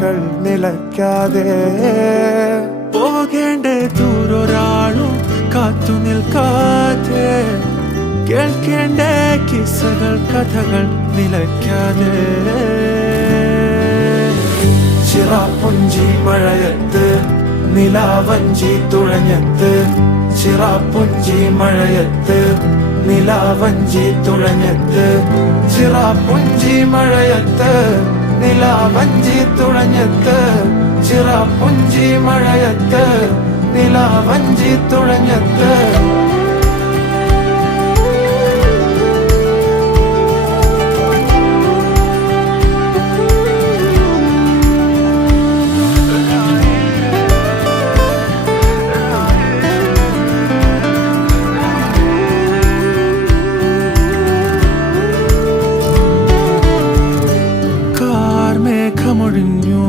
കഥകൾ നിലയ്ക്കാതെ പോകേണ്ട ദൂരൊരാളും കാത്തു നിൽക്കാതെ കേൾക്കേണ്ട കിസ്സകൾ കഥകൾ നിലയ്ക്കാതെ ചിറാപ്പുഞ്ചി മഴയത്ത് നിലാവഞ്ചി തുഴഞ്ഞത്ത് ചിറാപ്പുഞ്ചി മഴയത്ത് നിലാവഞ്ചി തുഴഞ്ഞത്ത് ചിറാപ്പുഞ്ചി മഴയത്ത് നിലാവഞ്ചി തുഴഞ്ഞത്ത് ചിറാപ്പുഞ്ചി മഴയത്ത് നിലാവഞ്ചി തുഴഞ്ഞത്ത്